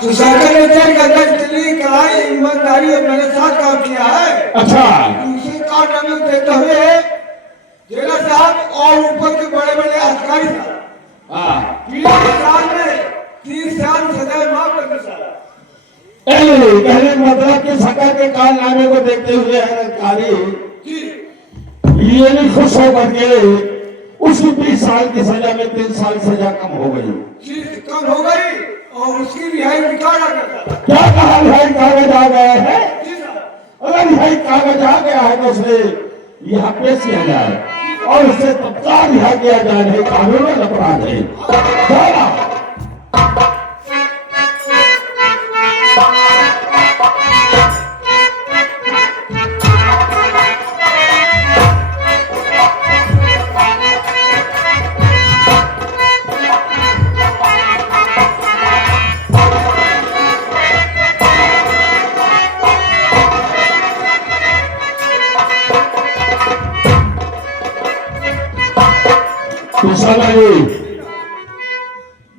तो सरकार ने तय करके चली कलाई ईमानदारी मेरे साथ काम किया है। अच्छा, उसी कारनामे देते हुए जेलर साहब और ऊपर के बड़े बड़े अधिकारी साहब 3 साल में 30 साल सजा माफ कर दिया। कहने का मतलब कि सरकार के कारनामे को देखते हुए अधिकारी ये नहीं खुश होकर के उसकी 20 साल की सजा में 3 साल सजा कम हो गई। कम हो गई और उसकी रिहाई रिकॉर्ड आ गया। क्या कहा रिहाई कागज आ गया है? अगर रिहाई कागज आ गया है तो उसे यहाँ पेश किया जाए और उसे तत्काल रिहा किया जाए, नहीं कानून अपराध है।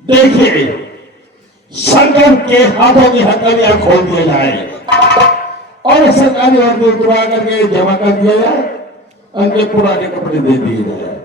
देखिए, संगम के हाथों की हथकड़ियां खोल दिया जाए और सरकारी वर्दी उतरवा करके जमा कर दिया जाए, उनके पुराने कपड़े दे दिए जाए।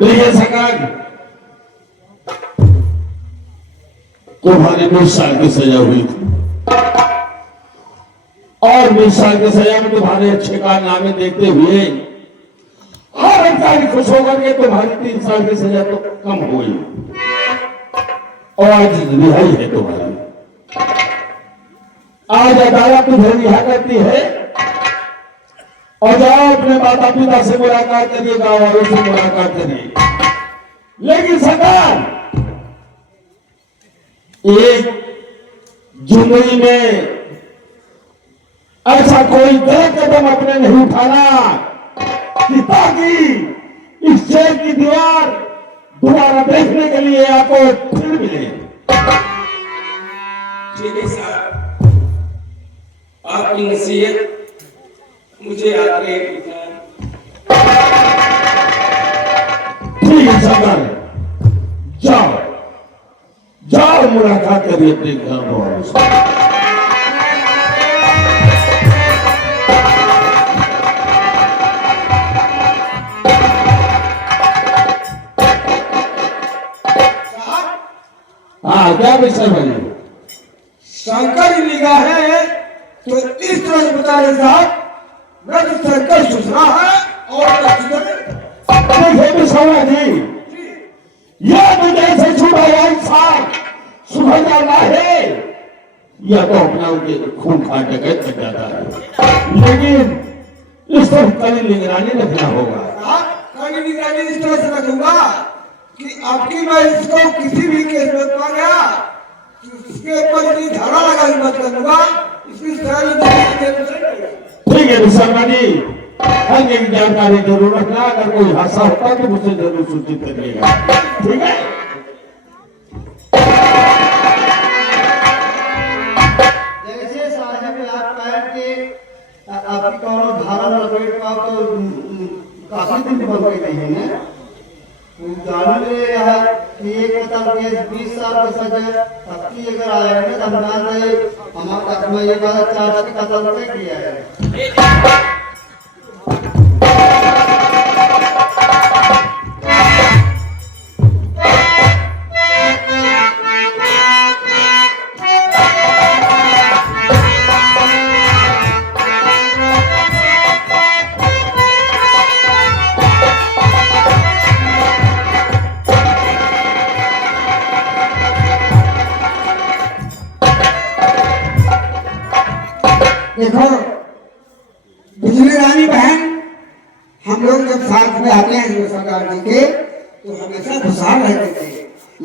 देखिए सरकार, तुम्हारी 20 साल की सजा हुई थी और 20 साल की सजा में तुम्हारे अच्छे कारनामे देखते हुए हर अधिकारी खुश होकर के तुम्हारी 3 साल की सजा तो कम हुई और आज रिहाई है तुम्हारी। आज अदालत तुम्हें रिहा करती है और जाओ अपने माता पिता से मुलाकात करिए, गाँव वालों से मुलाकात करिए। लेकिन सरकार, एक जिंदगी में ऐसा कोई गलत कदम अपने नहीं उठाना कि ताकि इस जेल की दीवार दोबारा देखने के लिए आपको फिर मिले। ठीक है साहब, आपकी नसीहत मुझे याद रहेगी। ठीक है सरकार, जाओ जाओ मुलाकात करिए अपने घर वालों से। हाँ, क्या विषय बने? शंकर निगाह है तो इस तरह बता रहे साहब, मैं तो शंकर सुसरा है और जी, यह मुझे से छूटा हुआ इंसान सुबह जाना है, यह तो अपना उनके खून खा डकैत कर जाता है। लेकिन इस पर कड़ी निगरानी रखना होगा। कड़ी निगरानी इस तरह से रखूंगा कि आपकी मैं इसको किसी भी केस में पा गया, इसके ऊपर इतनी धारा लगा मत करूंगा, इसकी ठीक है शर्मा जी, हर एक जानकारी जरूर रखना। अगर कोई हादसा होता है तो मुझसे जरूर सूचित करिएगा, ठीक है। जैसे साहब आप कह के आपकी कौन धारा लपेट पाओ तो काफी दिन बन गई नहीं है ना। जान ले रहा है कि एक कतल केस 20 साल का सजा तब अगर आया है तो हम मान रहे हमारा तक में ये बात 4 कतल पे किया है। देखो बिजली रानी बहन, हम लोग जब साथ में आते हैं सरकार जी के तो हमेशा खुशहाल रहते थे,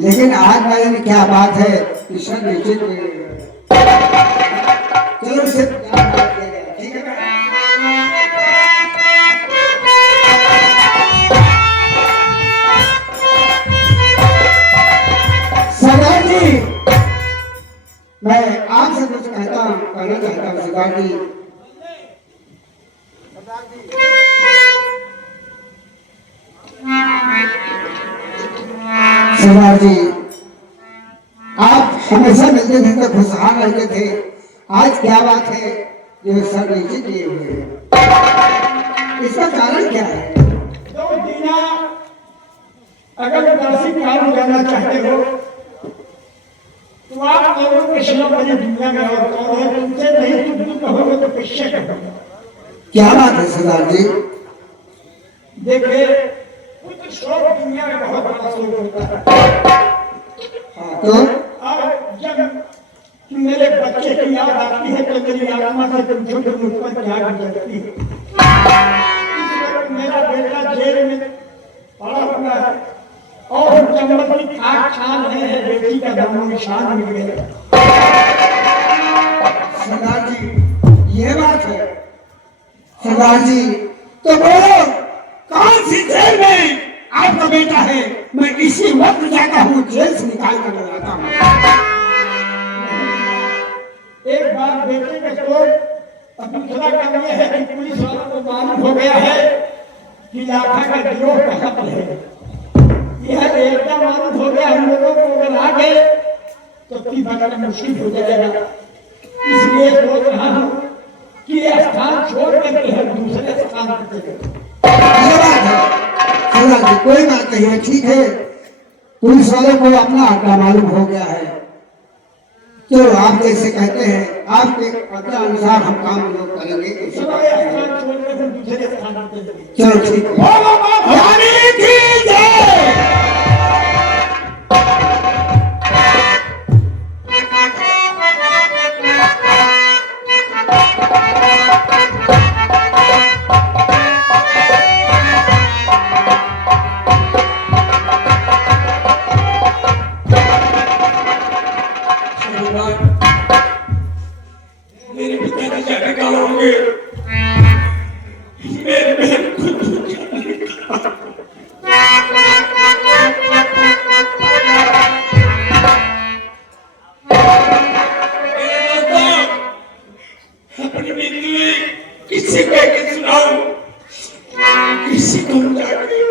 लेकिन आज मैंने क्या बात है कि सब नीचे चलो से ठीक है। सरदार जी, मैं आपसे कुछ कहना चाहता हूँ सरदार जी। सरदार जी, आप हमेशा मिलते थे तो खुशहाल रहते थे, आज क्या बात है जो सब नीचे किए हुए हैं, इसका कारण क्या है? तो दीना, अगर उदासी काम करना चाहते हो तो आप लोगों के खिलाफ बड़ी दुनिया में और कौन है, तुमसे नहीं तुम कहोगे तो किससे कहोगे? क्या बात है सरदार जी? देखिए, कुछ शौक दुनिया में बहुत बड़ा शौक होता है। तो और जब मेरे बच्चे की याद आती है तो मेरी आत्मा से तुम छोटे मुझ पर क्या गुजरती है। इस वक्त मेरा बेटा जेल में पड़ा हुआ है और चंबल की खाक छान है, बेटी का दामो निशान मिल गया। सरदार जी, ये बात है सरदार जी, तो बोलो कौन सी जेल में आपका बेटा है? मैं इसी वक्त जाता हूँ, जेल से निकाल कर लाता हूँ। एक बार बेटे के तो दूसरा काम यह है कि पुलिस वालों को मालूम हो गया है कि लाखा का गिरोह कहाँ पर है। यह एकता मालूम हो गया हम लोगों को, अगर आ गए तो की बगल मुश्किल हो जाएगा। इसलिए सोच रहा हूँ कि यह स्थान छोड़ करके हम दूसरे स्थान पर चले। ये बात है सरदार जी, कोई बात नहीं है, ठीक है। पुलिस वालों को अपना अड्डा मालूम हो गया है, तो आप जैसे कहते हैं आपके अड्डा अनुसार हम काम लोग करेंगे। चलो ठीक है। मेरे पिताजी जाने का होंगे, मेरे बहन खुद अपनी बीती किसी कह के सुनाऊं, किसी को जाके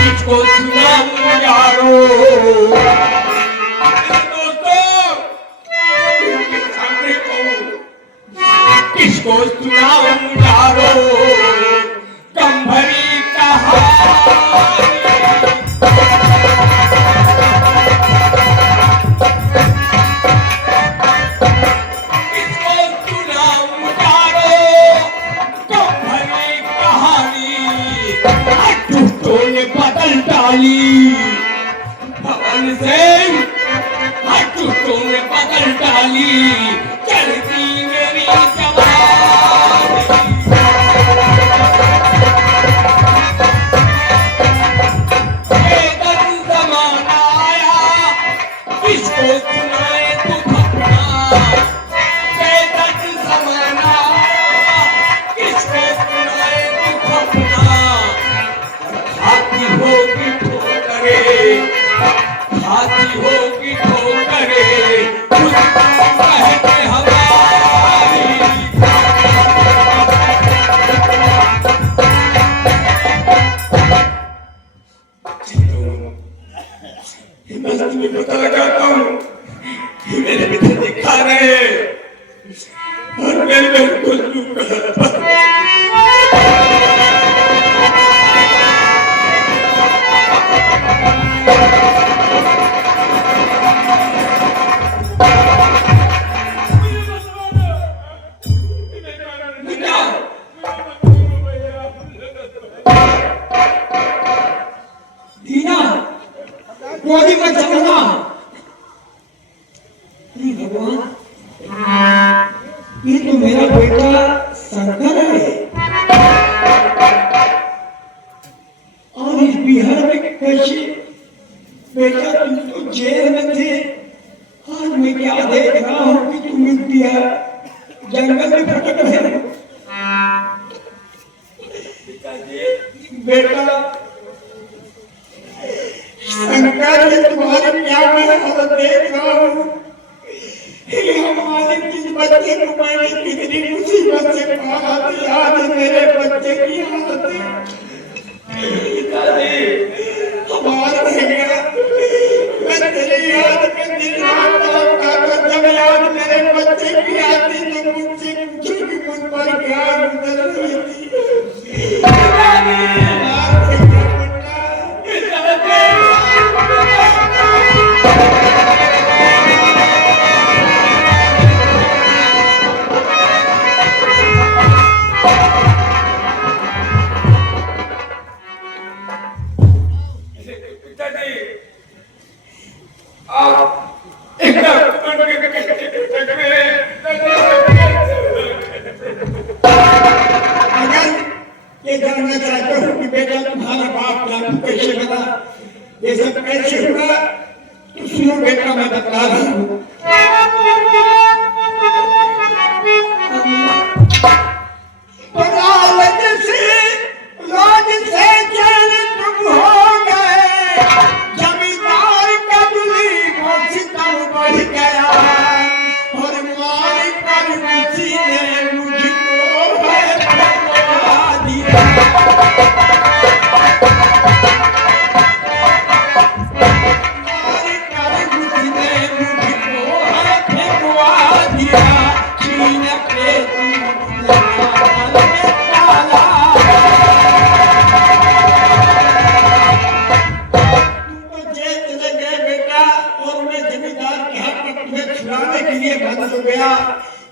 किसको सुनाऊं यारो। किसको सुनाऊं यारो कम भरी कहानी। किसको सुनाऊं यारो कम भरी कहानी। झूठों ने डाली भवन सिंह हाथों में पकड़ डाली चढ़ती मेरी जवानी बेदर्द जमाना आया किसको सुनाए तू अपना बेदर्द जमाना आया किसको सुनाए तू अपना हाथी होगी ठोकरे हाथी होगी ठोकरे कहते हमारी हिम्मत तुम्हें पता लगाता हूँ कि मेरे पिता दिखा रहे और मैं बिल्कुल चुप दीना गोदी में चलना भगवान ये तो मेरा बेटा शंकर है और इस बिहार में कैसे बेटा तुम तो जेल में थे आज मैं क्या देख रहा हूँ कि तुम इंडिया जंगल में भटक रहे हो बेटा शंकर ने तुम्हारी क्या हालत देख रहा हूँ हमारे किस बच्चे को मैंने कितनी मुसीबत से पाला था आज मेरे बच्चे की हालत हमारा भैया मैं तेरी याद में दिन रात जब याद मेरे बच्चे की आती तो मुझसे पूछो कि मुझ पर क्या गुजर रही थी ये जानना चाहता हूँ कि बेटा तुम्हारा बाप जान कैसे बना ये सब कैसे हुआ तो सुनो बेटा मैं बता रहा हूँ राज से चैन तुम हो गए जमींदार का दुली वो सितम बढ़ गया और मार कर किसी ने मुझको है फेंकवा दिया मार कर किसी ने मुझको है फेंकवा दिया छीन के हो गया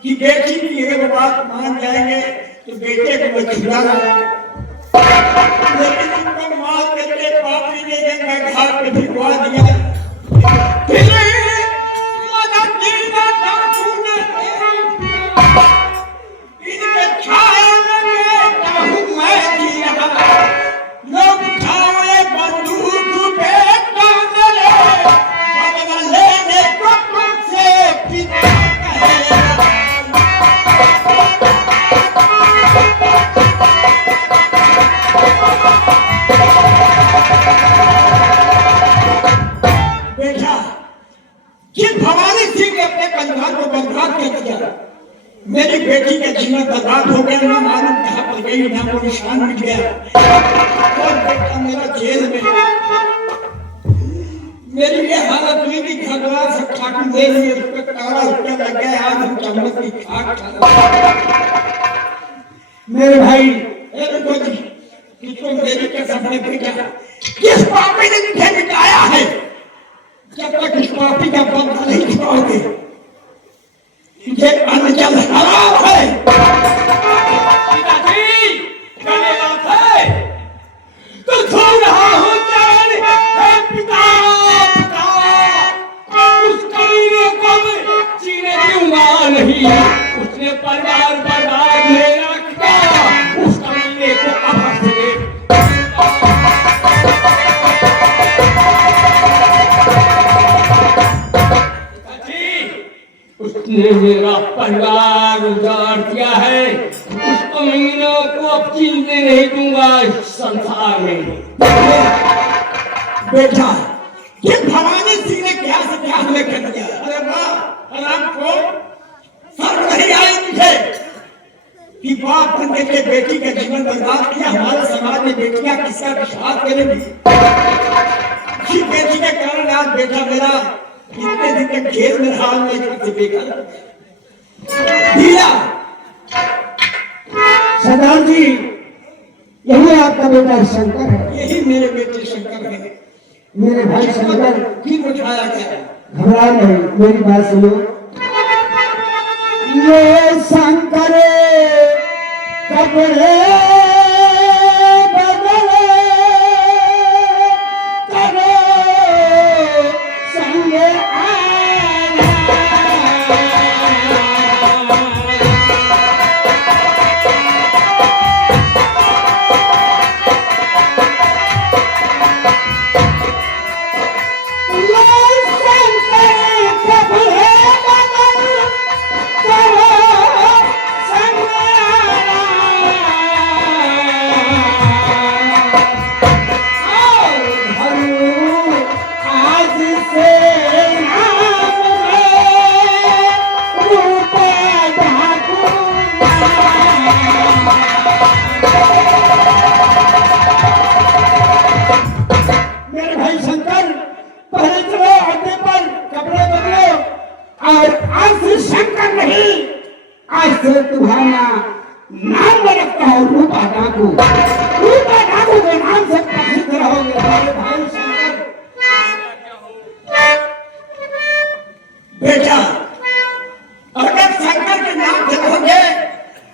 कि बेटी की एक बात मान जाएंगे तो बेटे को मैं छुड़ा लेकिन उनको मार करके पापी ने गंगा घाट पे भिजवा दिया फिर मदद दीना डाकू ने इनके छाया में कहूँ मैं जिया लोग उठाए बंदूक पे कांगले बदला लेने को तुमसे पिता जिस भवानी सिंह ने अपने कंधार को बर्बाद कर दिया मेरी बेटी का जीवन बर्बाद हो गया ना मालूम कहाँ पर गई ना वो निशान मिट गया और बेटा मेरा जेल में मेरी ये हालत हुई कि घरवाल सब ठाकुर दे लिए उसका तारा उसका लग गया आज हम चम्मच की खाक मेरे भाई देखो जी किसको मेरे के सामने भेजा किस पापी ने मुझे मिटाया है जब तक इस पापी का बंधा नहीं छुड़ाओगे तुझे अनजल हराम है पिताजी गले बात है तो सो रहा हूँ जान जिसने मेरा परिवार उजाड़ दिया है उस कमीनों को अब जीने नहीं दूंगा इस संसार में। बेटा ये भवानी सिंह ने क्या से क्या हमें कर दिया। अरे वाह हराम को सर नहीं आई तुझे कि बाप बन के बेटी का जीवन बर्बाद किया। हमारे समाज में बेटियां किसका विश्वास करेंगी। किसी बेटी के कारण आज बेटा मेरा इतने दिन तक जेल में रहा नहीं करते बेकार दिया। सरदार जी यही आपका बेटा शंकर है। यही मेरे बेटे शंकर है। मेरे भाई शंकर क्यों उठाया गया। घबरा नहीं मेरी बात सुनो। ये शंकर कपड़े बदले करो संगे तुम्हारा नाम में रखता हूँ रूपा डाकू। रूपा डाकू के नाम से प्रसिद्ध रहोगे हमारे भाई शंकर। बेटा अगर शंकर के नाम से रहोगे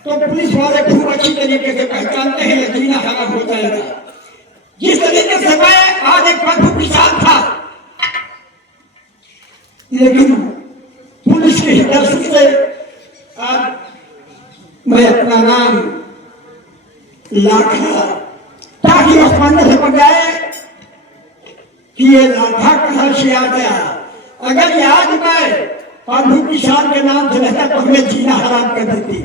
तो पुलिस वाले खूब अच्छी तरीके से पहचानते हैं ये जीना हराम हो जाएगा। जिस तरीके से मैं आज एक बंधु किसान था लेकिन पुलिस के हिदायत से आज मैं अपना नाम लाखा ताकि आसमान से पड़ जाए कि ये लाखा कहां से आ गया। अगर ये आज मैं बंधु किसान के नाम से रहता तो हमें जीना हराम कर देती।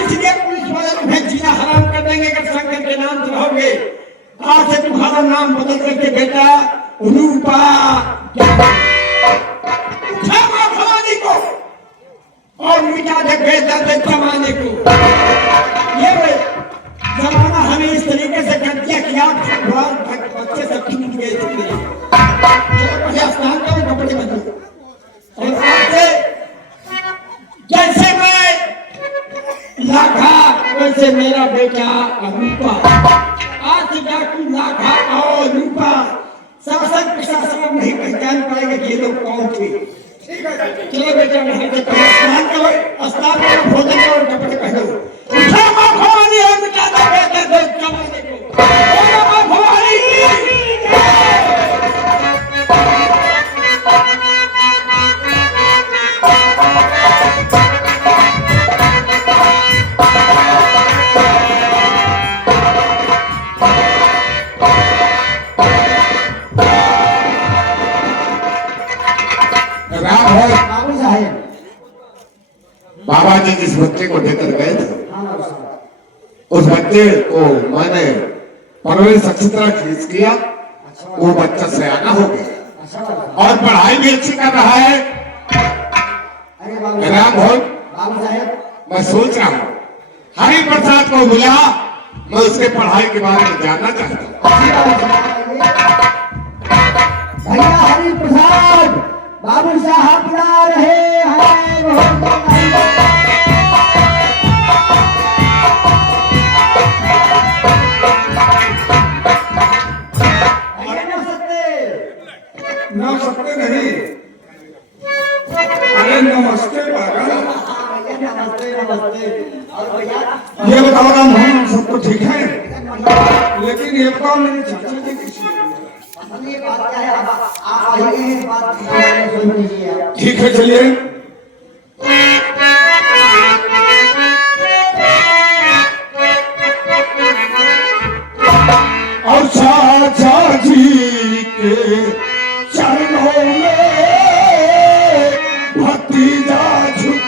इसलिए पुलिस वाले तुम्हें जीना हराम कर देंगे अगर शंकर के नाम से रहोगे। आज से तुम्हारा नाम बदल करके बेटा रूपा भवानी को और मिटा दे बेदर्द जमाने को। ये जमाना हमें इस तरीके से कर दिया कि आप बच्चे सब छूट गए। स्नान करो कपड़े बदलो और आज से जैसे मैं लाखा वैसे मेरा बेटा रूपा। आज से डाकू लाखा और रूपा शासन प्रशासन नहीं पहचान पाएंगे कि ये लोग कौन थे। चलो बेटा स्नान करो स्नान करो भोजन करो कपड़े पहनो। उठा मां भवानी और मिटा दो बेदर्द जमाने को। मां भवानी बाबा जी जिस बच्चे को लेकर गए थे उस बच्चे को मैंने परवरिश अच्छी तरह खींच किया। वो बच्चा सयाना हो गया और पढ़ाई भी अच्छी कर रहा है। राम भोज मैं सोच रहा हूँ हरि प्रसाद को बुला मैं उसके पढ़ाई के बारे में जानना चाहता हूँ। भैया हरि प्रसाद बाबू साहब बुला रहे हैं। ना सकते नहीं। अरे नमस्ते बाबा। ये बताओ ना हम सब तो ठीक है लेकिन ये बताओ मेरे चाचा जी किसी ठीक है चलिए। और चाचा जी के चरणों में भतीजा झुक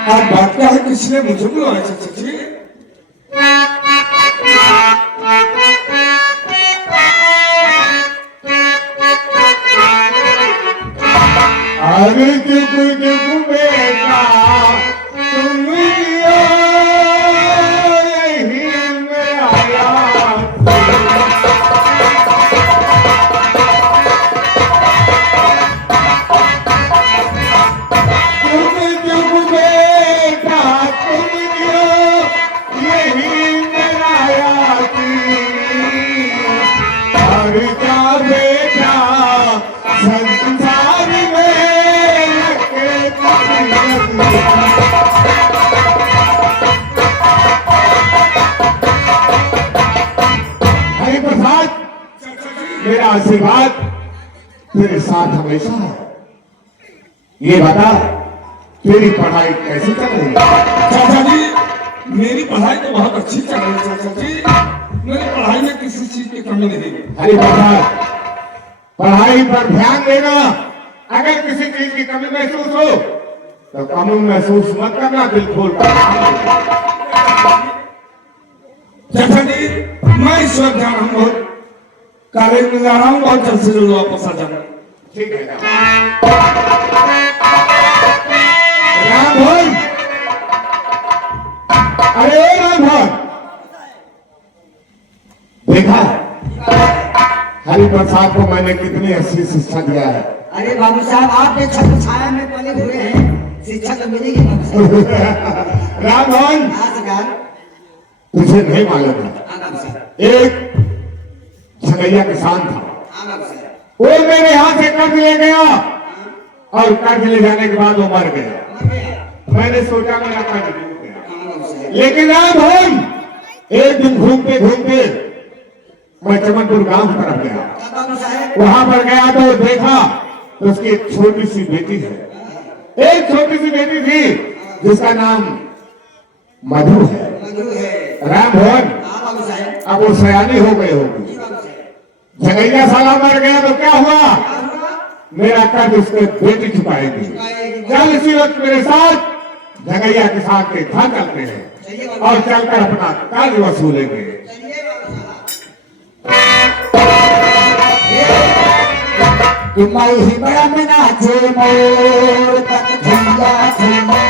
आप बात क्या है, किसने मुझे बुलाया चाचा जी? अरे क्यों बेटा तुम यही में आया। मेरा आशीर्वाद तेरे साथ हमेशा है। ये बता तेरी पढ़ाई कैसी चल रही है? चाचा जी मेरी पढ़ाई तो बहुत अच्छी चल रही है चाचा जी, मेरी पढ़ाई में किसी चीज की कमी नहीं है। अरे बेटा पढ़ाई पर ध्यान देना, अगर किसी चीज की कमी महसूस हो तो कमी महसूस मत करना, दिल खोल कर। चाचा जी मैं इस वक्त जा रहा हूँ, कॉलेज में जा रहा हूँ, बहुत जल्द से जल्द वापस आ जाना। ठीक है राम भवन। अरे राम भवन देखा हरि प्रसाद को मैंने कितनी अच्छी शिक्षा दिया है। अरे बाबू साहब आपके छत्र छाया में पले हुए हैं, शिक्षा तो मिलेगी बाबू साहब। राम भवन हाँ सरकार। तुझे नहीं मालूम है, हाँ बाबू साहब। एक झगैया किसान था, हाँ बाबू साहब। वो मेरे यहाँ से कर्ज ले गया और कर्ज ले जाने के बाद वो मर गया। मैंने सोचा मेरा कर्ज डूब गया, लेकिन राम भवन एक दिन घूमते घूमते मैं चमनपुर गांव की तरफ गया। वहां पर गया तो देखा तो उसकी एक छोटी सी बेटी है, एक छोटी सी बेटी थी जिसका नाम मधु है। राम भवन अब वो सयानी हो गई होगी। झगैया साला मर गया तो क्या हुआ, मेरा कर्ज उसके बेटी चुकाएगी। चल इसी वक्त मेरे साथ झगैया किसान के घर चलते हैं और चलकर अपना कर्ज वसूलेंगे। कि मैं ही बड़ा में नाचे मोर तक झुंझा झुंझा